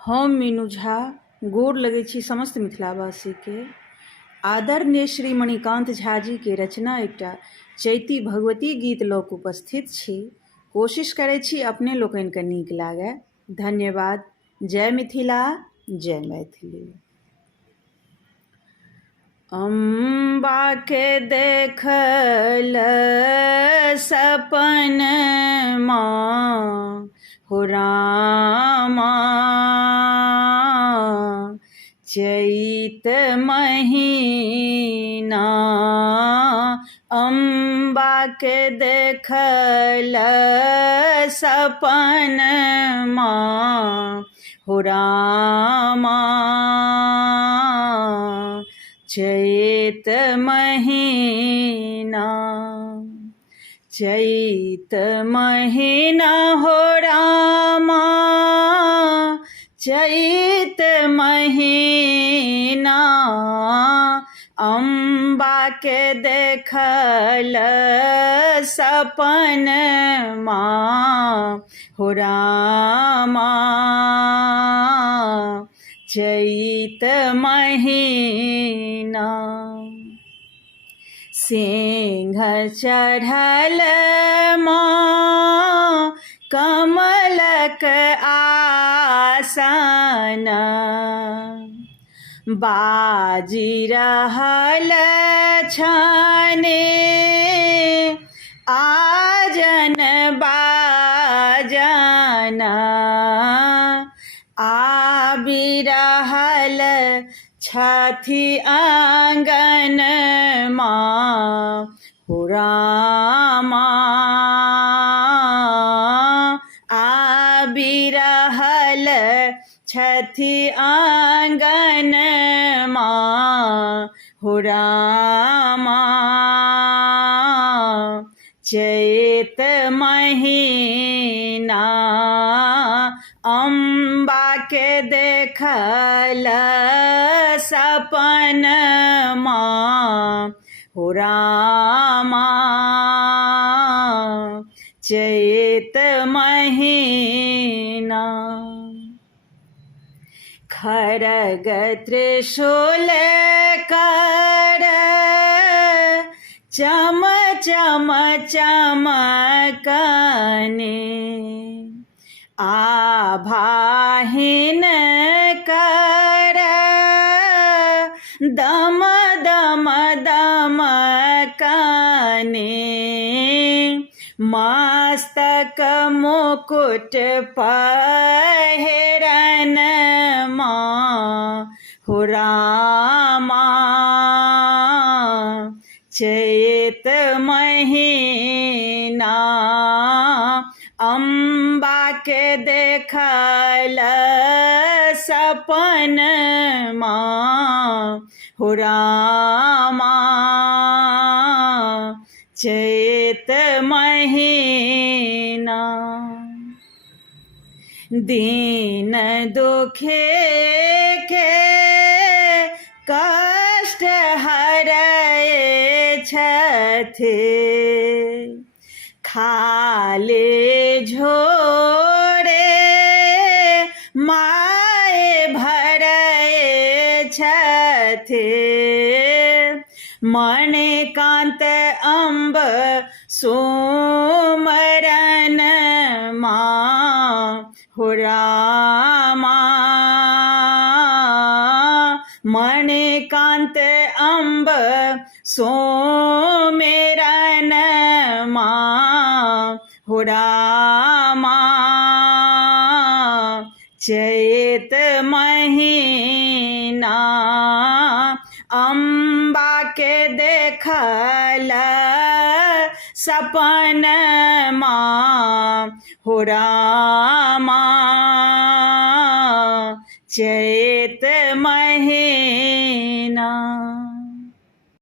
हम मीनू झा गोर लगै छी समस्त मिथिलावासी के। आदरणीय श्री मणिकान्त झा जी के रचना एकटा चैती भगवती गीत लऽ कऽ उपस्थित छी। कोशिश करै छी अपने लोकनि के नीक लागै। धन्यवाद। जय मिथिला, जय मैथिली। अम्बा के देखल सपनमा हो रामा, चैत महीना अम्बा के देखल सपनमा हो रामा, चैत महीना। चैत महीना हो रामा, चैत महीना अम्बा के देखल सपनमा हो रामा, चैत महीना। सिंह चढ़ल माँ कमलक आसन, बाजी रहल छाने आजन बाजन, आबि रहल छथि आंगन माँ हो रामा, आबि रहल छथि आंगन माँ हो रामा, चैत महीना अम्बा के देखल सपनमा हो रामा, चैत महीना। खड्ग त्रिशूल कर चम चम चमकने, आभाहीन कर दम दम दमकने, मस्तक मुकुट पहिरन माँ हो रामा, चैत महीना अम्बा के देखल सपनमा हो रामा, चैत महीना। दीन दुखे के कष्ट हरै छथि, खाली झोरे माय भरै छथि, मणिकान्त अम्ब सुमरन माँ हो रामा, मणिकान्त अम्ब सुमिरन माँ हो रामा, चैत महीना अम्बा के देखल सपनमा हो रामा, चैत